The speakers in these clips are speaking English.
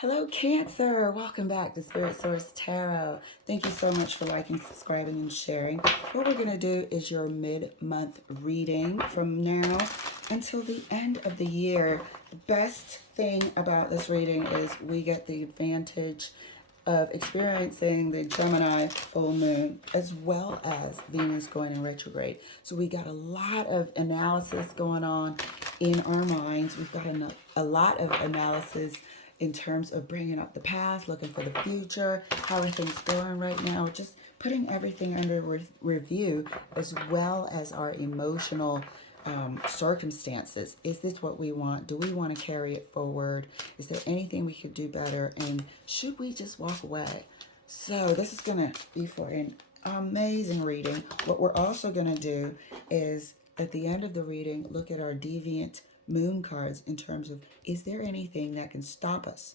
Hello, Cancer. Welcome back to Spirit Source Tarot. Thank you so much for liking, subscribing, and sharing. What we're going to do is your mid-month reading from now until the end of the year. The best thing about this reading is we get the advantage of experiencing the Gemini full moon as well as Venus going in retrograde. So we got a lot of analysis going on in our minds. We've got a lot of analysis in terms of bringing up the past, looking for the future, how are things going right now, just putting everything under review, as well as our emotional circumstances. Is this what we want? Do we want to carry it forward? Is there anything we could do better? And should we just walk away? So this is going to be for an amazing reading. What we're also going to do is at the end of the reading, look at our Deviant moon cards in terms of, is there anything that can stop us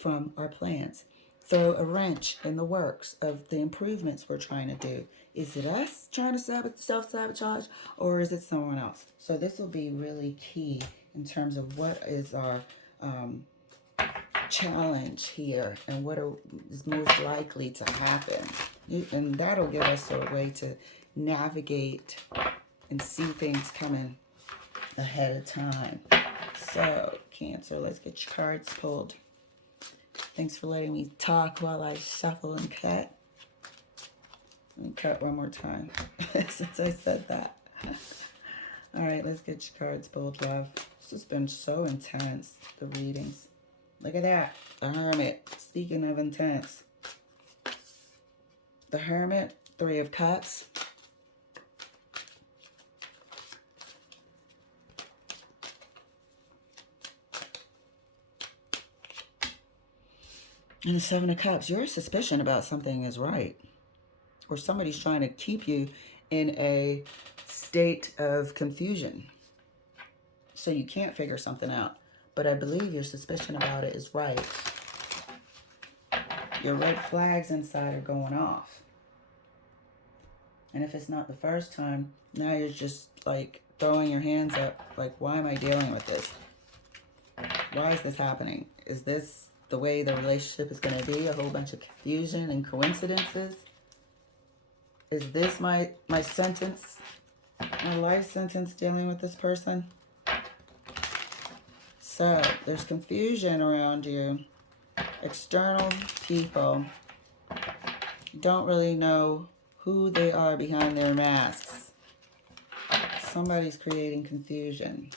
from our plans? Throw a wrench in the works of the improvements we're trying to do. Is it us trying to self-sabotage, or is it someone else? So this will be really key in terms of what is our challenge here and what is most likely to happen. And that'll give us a way to navigate and see things coming ahead of time. So, Cancer, let's get your cards pulled. Thanks for letting me talk while I shuffle and cut. Let me cut one more time since I said that. All right, let's get your cards pulled, love. This has been so intense, the readings. Look at that, the Hermit. Speaking of intense, the Hermit, Three of Cups. And the Seven of Cups, your suspicion about something is right. Or somebody's trying to keep you in a state of confusion. So you can't figure something out. But I believe your suspicion about it is right. Your red flags inside are going off. And if it's not the first time, now you're just like throwing your hands up. Like, why am I dealing with this? Why is this happening? Is this the way the relationship is going to be? A whole bunch of confusion and coincidences? Is this my sentence? My life sentence dealing with this person? So, there's confusion around you. External people don't really know who they are behind their masks. Somebody's creating confusion.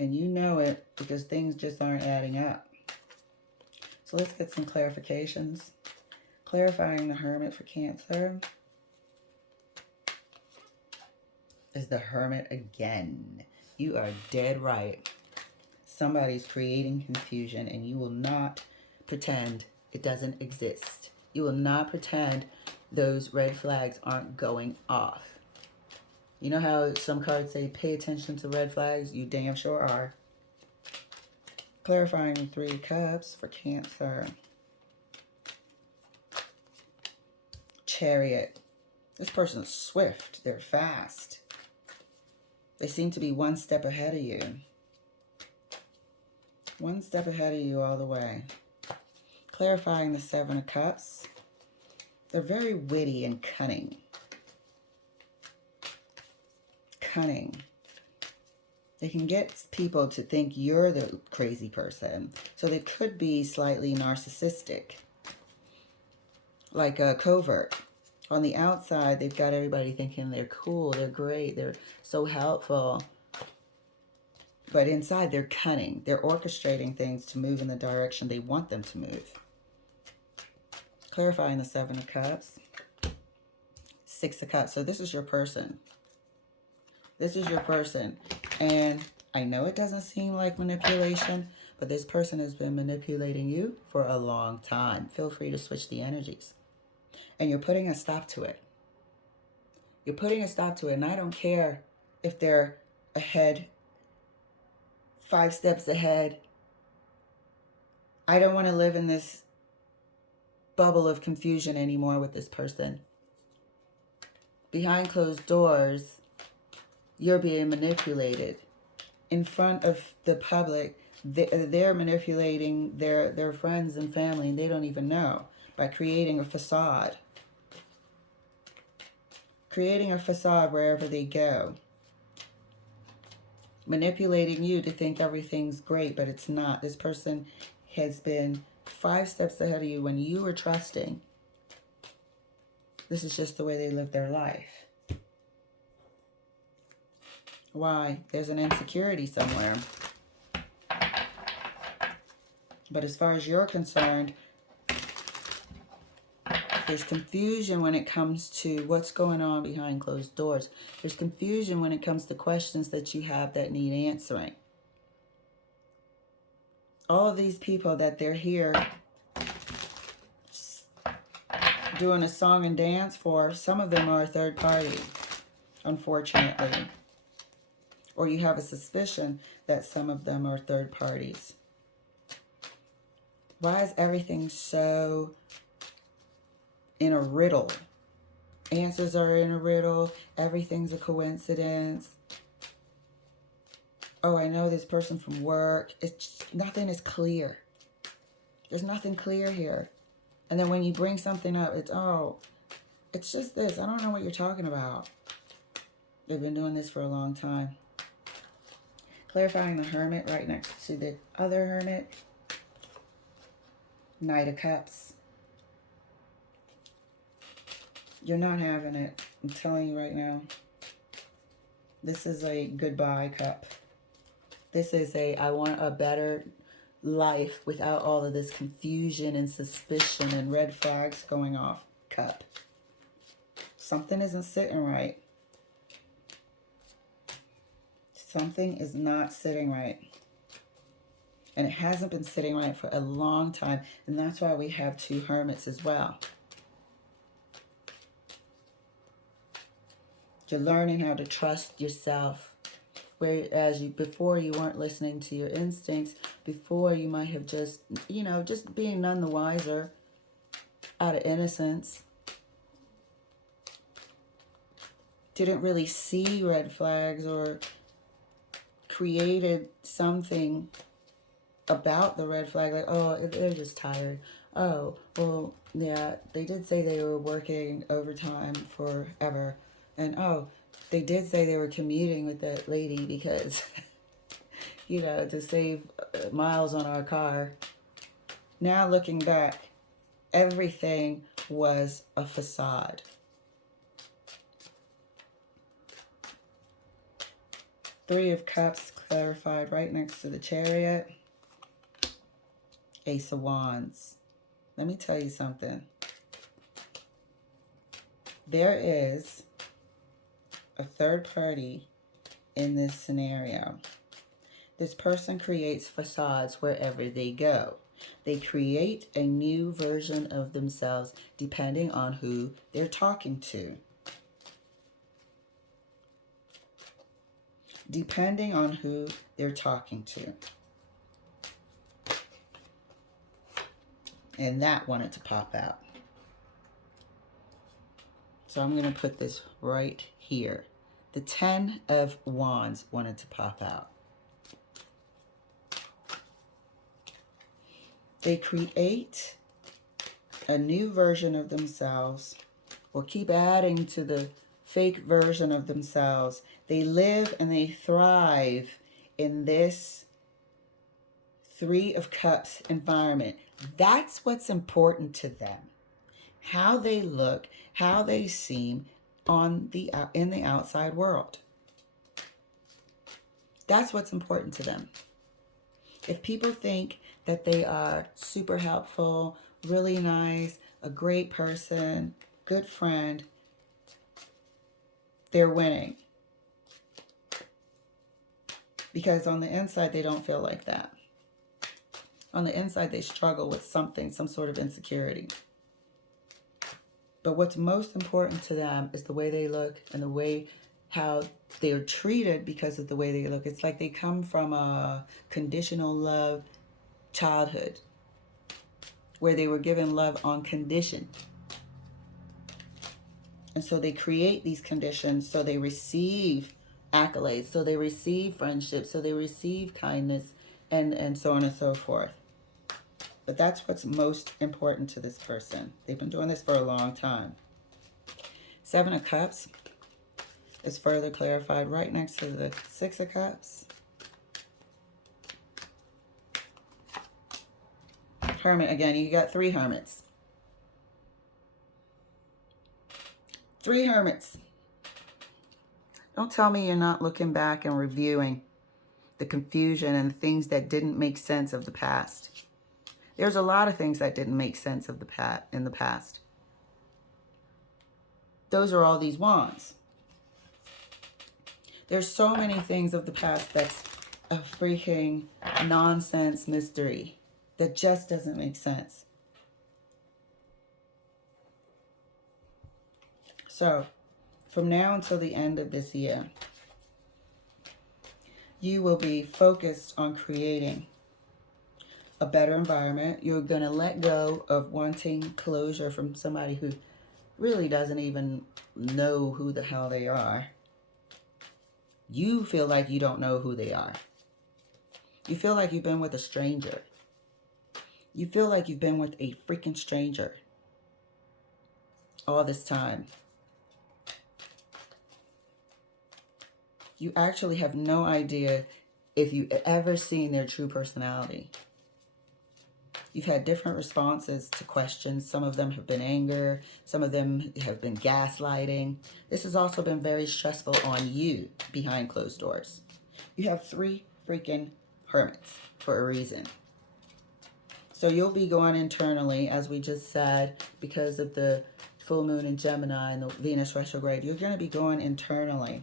And you know it because things just aren't adding up. So let's get some clarifications. Clarifying the Hermit for Cancer. Is the Hermit again. You are dead right. Somebody's creating confusion, and you will not pretend it doesn't exist. You will not pretend those red flags aren't going off. You know how some cards say, pay attention to red flags? You damn sure are. Clarifying the Three of Cups for Cancer. Chariot. This person's swift. They're fast. They seem to be one step ahead of you. One step ahead of you all the way. Clarifying the Seven of Cups. They're very witty and cunning. Cunning. They can get people to think you're the crazy person. So they could be slightly narcissistic. Like a Covert. On the outside, they've got everybody thinking they're cool, they're great, they're so helpful. But inside, they're cunning. They're orchestrating things to move in the direction they want them to move. Clarifying the Seven of Cups. Six of Cups. So this is your person. This is your person. And I know it doesn't seem like manipulation, but this person has been manipulating you for a long time. Feel free to switch the energies. And you're putting a stop to it. You're putting a stop to it. And I don't care if they're ahead, 5 steps ahead. I don't want to live in this bubble of confusion anymore with this person. Behind closed doors, you're being manipulated. In front of the public, they're manipulating their friends and family, and they don't even know, by creating a facade. Creating a facade wherever they go. Manipulating you to think everything's great, but it's not. This person has been 5 steps ahead of you when you were trusting. This is just the way they live their life. Why? There's an insecurity somewhere. But as far as you're concerned, there's confusion when it comes to what's going on behind closed doors. There's confusion when it comes to questions that you have that need answering. All of these people that they're here doing a song and dance for, some of them are a third party, unfortunately. Or you have a suspicion that some of them are third parties. Why is everything so in a riddle? Answers are in a riddle. Everything's a coincidence. Oh, I know this person from work. Nothing is clear. There's nothing clear here. And then when you bring something up, it's just this. I don't know what you're talking about. They've been doing this for a long time. Clarifying the Hermit right next to the other Hermit. Knight of Cups. You're not having it. I'm telling you right now. This is a goodbye cup. This is a, I want a better life without all of this confusion and suspicion and red flags going off cup. Something isn't sitting right. Something is not sitting right. And it hasn't been sitting right for a long time. And that's why we have 2 Hermits as well. You're learning how to trust yourself. Whereas before you weren't listening to your instincts. Before you might have just, just being none the wiser out of innocence. Didn't really see red flags or created something about the red flag, like, oh, they're just tired. Oh, well, yeah, they did say they were working overtime forever. And, oh, they did say they were commuting with that lady because, to save miles on our car. Now looking back, everything was a facade. Three of Cups clarified right next to the Chariot. Ace of Wands. Let me tell you something. There is a third party in this scenario. This person creates facades wherever they go. They create a new version of themselves depending on who they're talking to. Depending on who they're talking to. And that wanted to pop out. So I'm going to put this right here. The 10 of Wands wanted to pop out. They create a new version of themselves, or keep adding to the fake version of themselves. They live and they thrive in this 3 of Cups environment. That's what's important to them. How they look, how they seem in the outside world. That's what's important to them. If people think that they are super helpful, really nice, a great person, good friend, they're winning. Because on the inside, they don't feel like that. On the inside, they struggle with something, some sort of insecurity. But what's most important to them is the way they look and the way how they're treated because of the way they look. It's like they come from a conditional love childhood where they were given love on condition. And so they create these conditions so they receive accolades, so they receive friendship, so they receive kindness and so on and so forth. But that's what's most important to this person. They've been doing this for a long time. Seven of Cups is further clarified right next to the Six of Cups. Hermit, again, you got three hermits. Three hermits. Don't tell me you're not looking back and reviewing the confusion and things that didn't make sense of the past. There's a lot of things that didn't make sense of in the past. Those are all these wands. There's so many things of the past that's a freaking nonsense mystery that just doesn't make sense. So, from now until the end of this year, you will be focused on creating a better environment. You're going to let go of wanting closure from somebody who really doesn't even know who the hell they are. You feel like you don't know who they are. You feel like you've been with a stranger. You feel like you've been with a freaking stranger all this time. You actually have no idea if you've ever seen their true personality. You've had different responses to questions. Some of them have been anger. Some of them have been gaslighting. This has also been very stressful on you behind closed doors. You have three freaking hermits for a reason. So you'll be going internally, as we just said, because of the full moon in Gemini and the Venus retrograde. You're going to be going internally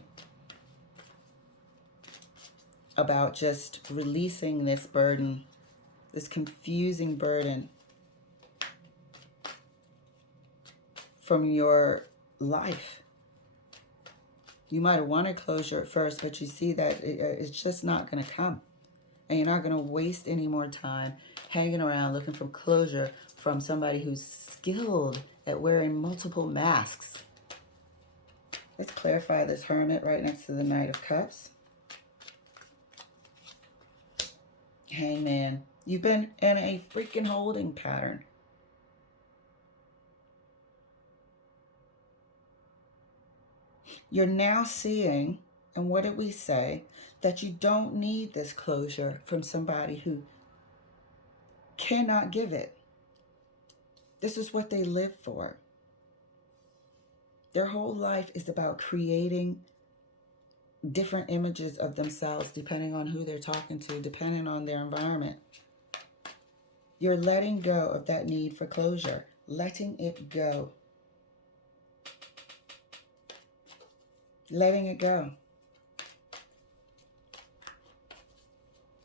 about just releasing this burden, this confusing burden from your life. You might have wanted closure at first, but you see that it's just not going to come. And you're not going to waste any more time hanging around looking for closure from somebody who's skilled at wearing multiple masks. Let's clarify this Hermit right next to the Knight of Cups. Hangman. You've been in a freaking holding pattern. You're now seeing, and what did we say? That you don't need this closure from somebody who cannot give it. This is what they live for. Their whole life is about creating different images of themselves depending on who they're talking to, depending on their environment. You're letting go of that need for closure, letting it go. Letting it go.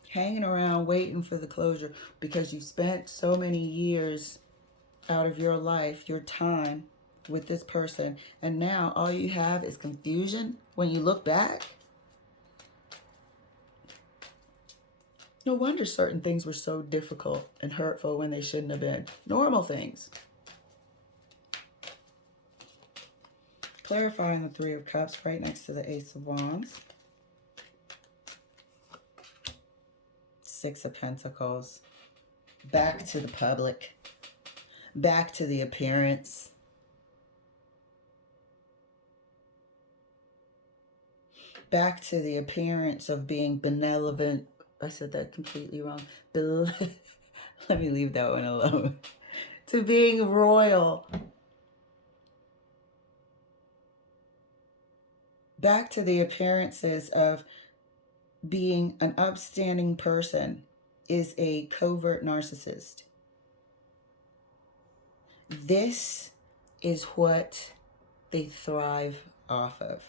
Hanging around waiting for the closure because you spent so many years out of your life, your time with this person, and now all you have is confusion when you look back. No wonder certain things were so difficult and hurtful when they shouldn't have been. Normal things. Clarifying the Three of Cups right next to the Ace of Wands. Six of Pentacles. Back to the public. Back to the appearance. Back to the appearance of being benevolent. I said that completely wrong. Let me leave that one alone. To being royal. Back to the appearances of being an upstanding person is a covert narcissist. This is what they thrive off of.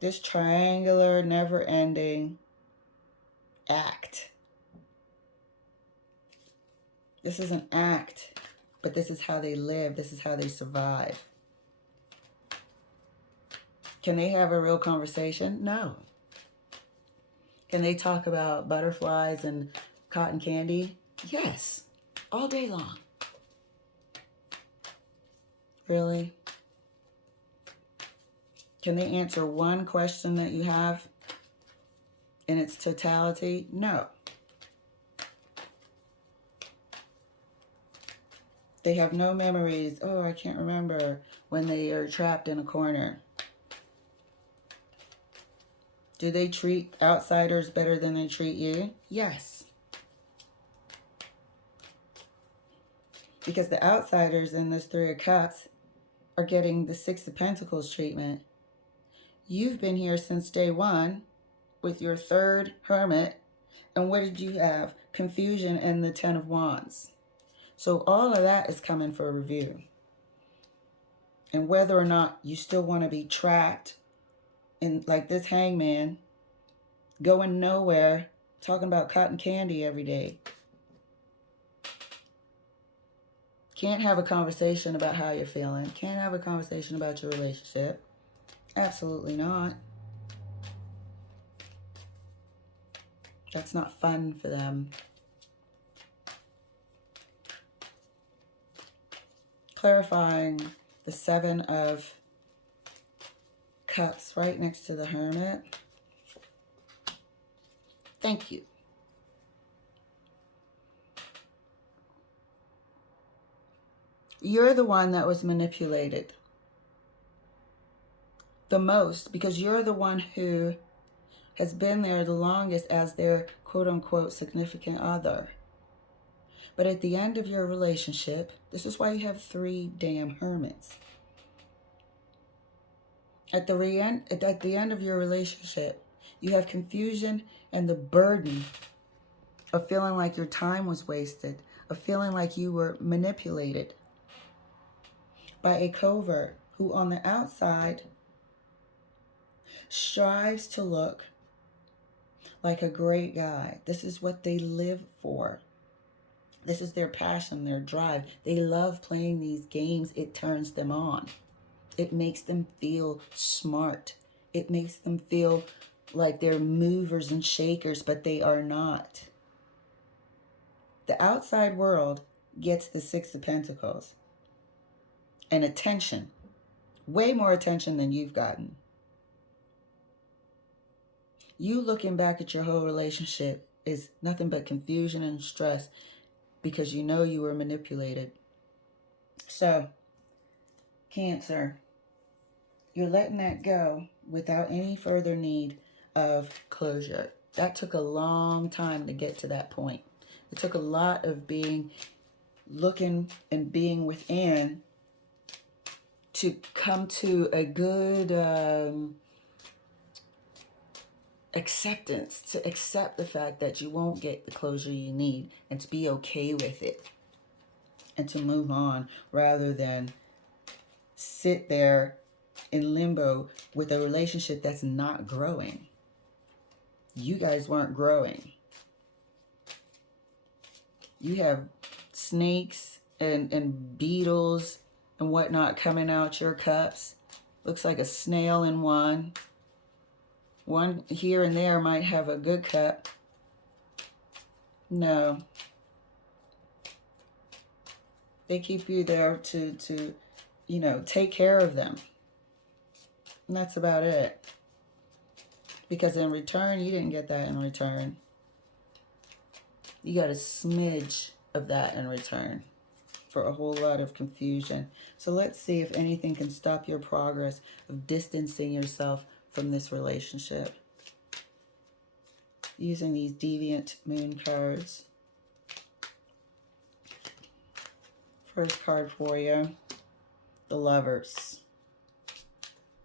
This triangular, never-ending act. This is an act, but this is how they live. This is how they survive. Can they have a real conversation? No. Can they talk about butterflies and cotton candy? Yes, all day long. Really? Can they answer one question that you have in its totality? No. They have no memories. Oh, I can't remember when they are trapped in a corner. Do they treat outsiders better than they treat you? Yes. Because the outsiders in this Three of Cups are getting the Six of Pentacles treatment. You've been here since day one with your third Hermit. And what did you have? Confusion and the Ten of Wands. So all of that is coming for review. And whether or not you still want to be trapped in like this hangman, going nowhere, talking about cotton candy every day. Can't have a conversation about how you're feeling. Can't have a conversation about your relationship. Absolutely not. That's not fun for them. Clarifying the Seven of Cups right next to the Hermit. Thank you. You're the one that was manipulated the most because you're the one who has been there the longest as their quote-unquote significant other. But at the end of your relationship, this is why you have 3 damn hermits. At the end of your relationship, you have confusion and the burden of feeling like your time was wasted, of feeling like you were manipulated by a covert who on the outside strives to look like a great guy. This is what they live for. This is their passion, their drive. They love playing these games. It turns them on. It makes them feel smart. It makes them feel like they're movers and shakers, but they are not. The outside world gets the Six of Pentacles and attention. Way more attention than you've gotten. You looking back at your whole relationship is nothing but confusion and stress because you know you were manipulated. So, Cancer, you're letting that go without any further need of closure. That took a long time to get to that point. It took a lot of looking and being within to come to a good acceptance, to accept the fact that you won't get the closure you need and to be okay with it and to move on rather than sit there in limbo with a relationship that's not growing. You guys weren't growing. You have snakes and beetles and whatnot coming out your cups. Looks like a snail in one. One here and there might have a good cup. No. They keep you there to you know, take care of them. And that's about it. Because in return, you didn't get that in return. You got a smidge of that in return for a whole lot of confusion. So let's see if anything can stop your progress of distancing yourself from this relationship. Using these Deviant Moon cards. First card for you, the Lovers.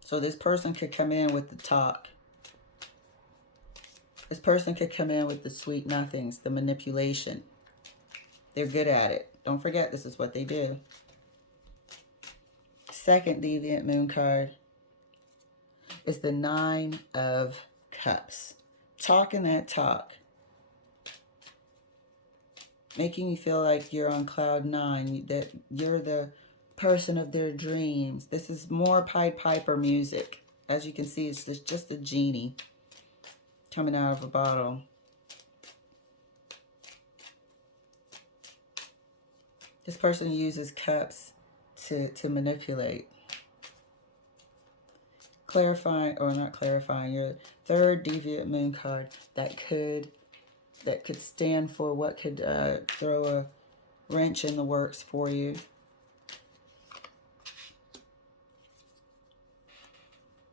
So this person could come in with the talk. This person could come in with the sweet nothings, the manipulation. They're good at it. Don't forget, this is what they do. Second Deviant Moon card is the Nine of Cups. Talking that talk. Making you feel like you're on cloud 9, that you're the person of their dreams. This is more Pied Piper music. As you can see, it's just a genie coming out of a bottle. This person uses cups to manipulate. clarifying, or not clarifying, your third deviant moon card that could stand for what could throw a wrench in the works for you.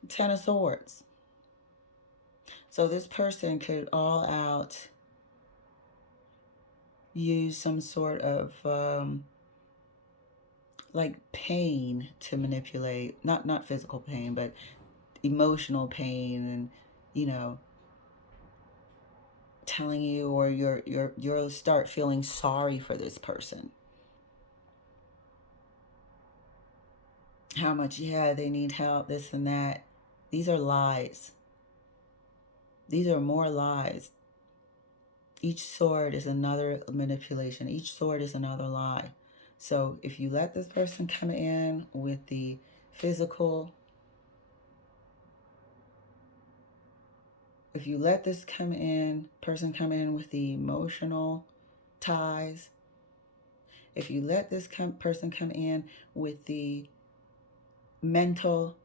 Ten of Swords. So this person could all out use some sort of like pain to manipulate, not physical pain, but emotional pain, and you know, telling you, or you'll start feeling sorry for this person. How much, yeah, they need help, this and that. These are lies. These are more lies. Each sword is another manipulation. Each sword is another lie. So if you let this person come in with the physical, if you let this person come in with the emotional ties, if you let this person come in with the mental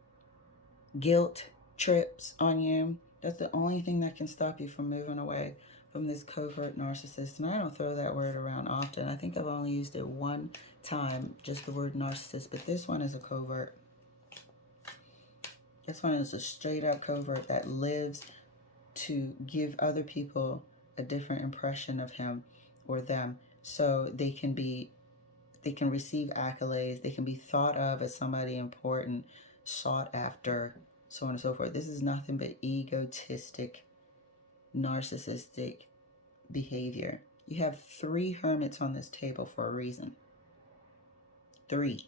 guilt trips on you, that's the only thing that can stop you from moving away from this covert narcissist. And I don't throw that word around often. I think I've only used it one time, just the word narcissist, but this one is a covert. This one is a straight up covert that lives to give other people a different impression of him or them, so they can receive accolades, they can be thought of as somebody important, sought after, so on and so forth. This is nothing but egotistic, narcissistic behavior. You have 3 hermits on this table for a reason. 3.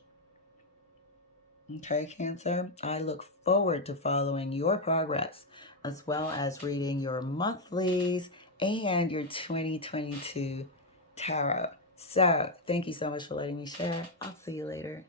Okay, Cancer? I look forward to following your progress, as well as reading your monthlies and your 2022 tarot. So, thank you so much for letting me share. I'll see you later.